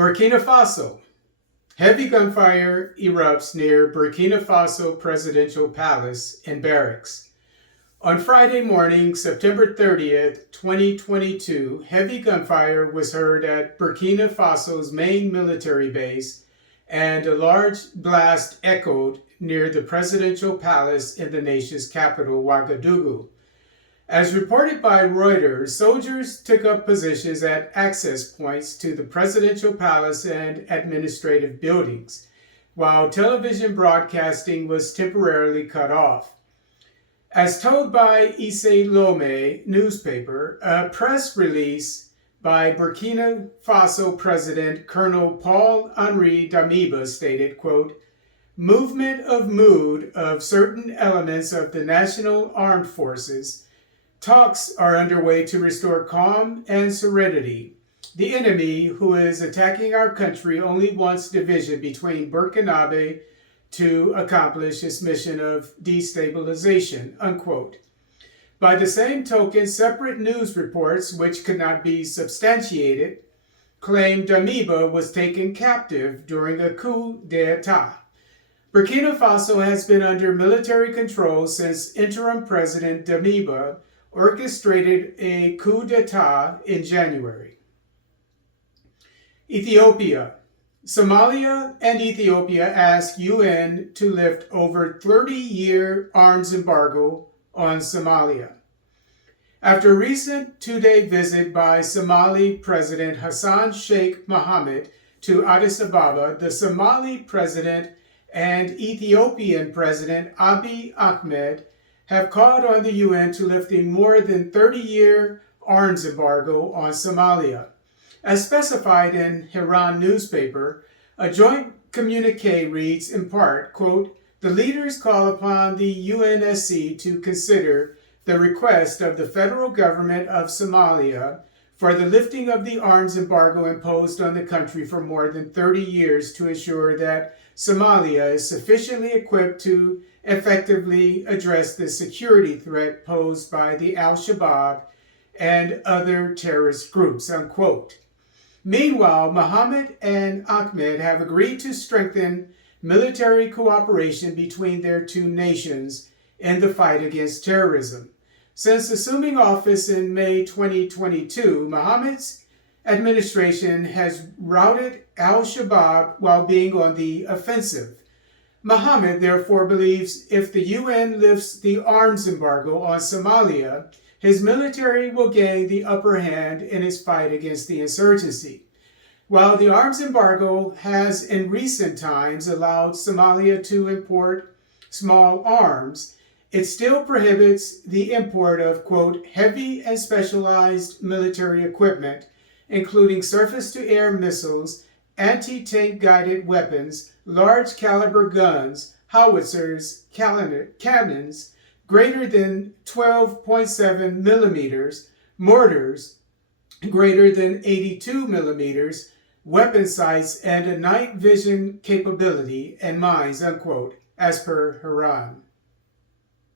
Burkina Faso. Heavy gunfire erupts near Burkina Faso presidential palace and barracks. On Friday morning, September 30th, 2022, heavy gunfire was heard at Burkina Faso's main military base, and a large blast echoed near the presidential palace in the nation's capital, Ouagadougou. As reported by Reuters, soldiers took up positions at access points to the presidential palace and administrative buildings, while television broadcasting was temporarily cut off. As told by Ici Lome newspaper, a press release by Burkina Faso President Colonel Paul-Henri Damiba stated, quote, "Movement of mood of certain elements of the National Armed Forces. Talks are underway to restore calm and serenity. The enemy who is attacking our country only wants division between Burkinabe to accomplish its mission of destabilization," unquote. By the same token, separate news reports, which could not be substantiated, claimed Damiba was taken captive during a coup d'etat. Burkina Faso has been under military control since interim President Damiba orchestrated a coup d'etat in January. Ethiopia. Somalia and Ethiopia ask UN to lift over 30-year arms embargo on Somalia. After a recent two-day visit by Somali President Hassan Sheikh Mohammed to Addis Ababa, the Somali President and Ethiopian President Abiy Ahmed have called on the UN to lift a more than 30-year arms embargo on Somalia. As specified in Iran newspaper, a joint communique reads in part, quote, "The leaders call upon the UNSC to consider the request of the federal government of Somalia for the lifting of the arms embargo imposed on the country for more than 30 years to ensure that Somalia is sufficiently equipped to effectively address the security threat posed by the Al-Shabaab and other terrorist groups," unquote. Meanwhile, Mohammed and Ahmed have agreed to strengthen military cooperation between their two nations in the fight against terrorism. Since assuming office in May 2022, Mohammed's administration has routed Al-Shabaab while being on the offensive. Mohammed therefore believes if the UN lifts the arms embargo on Somalia, his military will gain the upper hand in its fight against the insurgency. While the arms embargo has in recent times allowed Somalia to import small arms, it still prohibits the import of, quote, "heavy and specialized military equipment, including surface-to-air missiles, anti-tank guided weapons, large caliber guns, howitzers, cannons greater than 12.7 millimeters, mortars greater than 82 millimeters, weapon sights, and a night vision capability, and mines," unquote, as per Iran.